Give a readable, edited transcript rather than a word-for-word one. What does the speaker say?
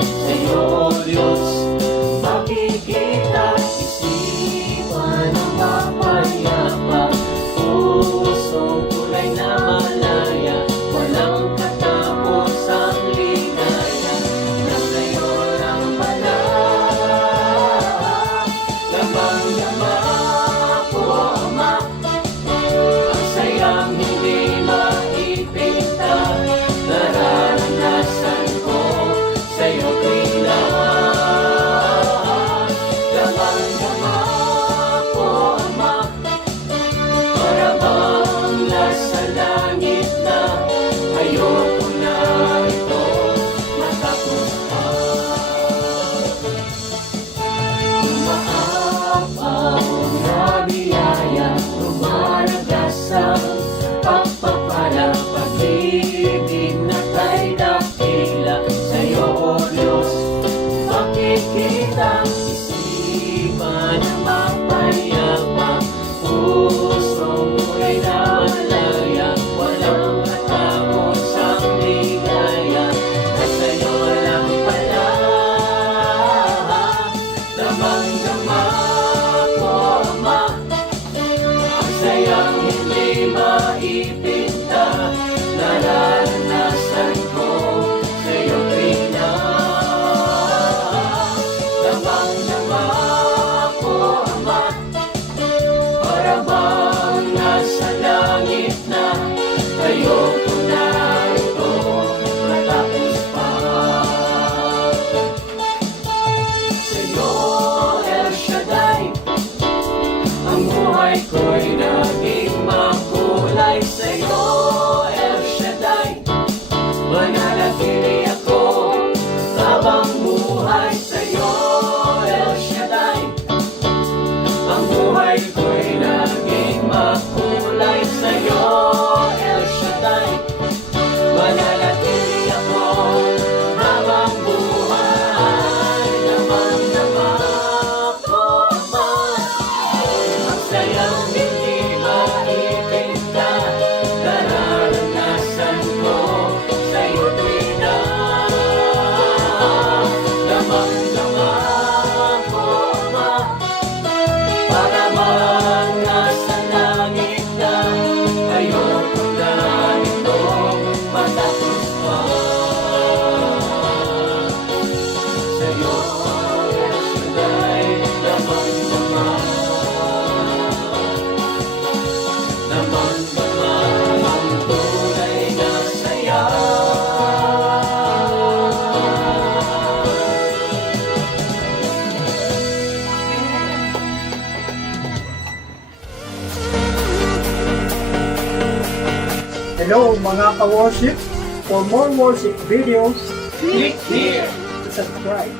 sa'yo, Diyos. Makikita, isipan na mapayapa, pusong kulay na malaya, walang katapos ang ligaya, na sa'yo lang pala. Lamang-lama ko, Ama, ang sayang hindi maipinta, nararanasan ko sa'yo bilang. Lamang-lama ko, Ama, para bang nasa langit na, ayoko na ito matapos pa. Umaapaw na biyaya, lumalagas ang pagpapala, pag-ibig na kay dakila, sa'yo, O Diyos. Makikita, isipan na mapayapa, pusong kulay na malaya, walang matapos ang ligaya, na sa'yo lang pala. Damang-dama ko, Ama, ang sayang hindi maipinta, nararanasan ko sa'yo bilang. Damang-dama ko, Ama, para bang nasa langit na, ayoko na ito matapos pa. Sa'yo, El Shaddai, ang buhay ko'y naging makulay. Sa'yo, El Shaddai, mananatili ako habang buhay. Sa'yo, El Shaddai, ang buhay ko'y naging makulay. Sa'yo, El Shaddai, mananatili ako habang buhay. Lamang-lama ko, Ama, ang sayang hindi maipinta, nararanasan ko sa'yo bilang. Lamang-lama ko, Ama, para bang nasa langit na, ayoko na ito matapos pa. Sa'yo, El Shaddai, lamang-lama. Lamang-lama ang tunay na saya. Hello mga ka-worship! For more worship videos, Click here. subscribe.